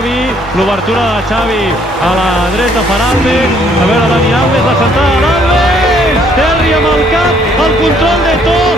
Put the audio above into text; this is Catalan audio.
Xavi, l'obertura de Xavi a la dreta per Alves, a veure Dani Alves, la centrada d'Alves, Terri amb el cap, el control de tot,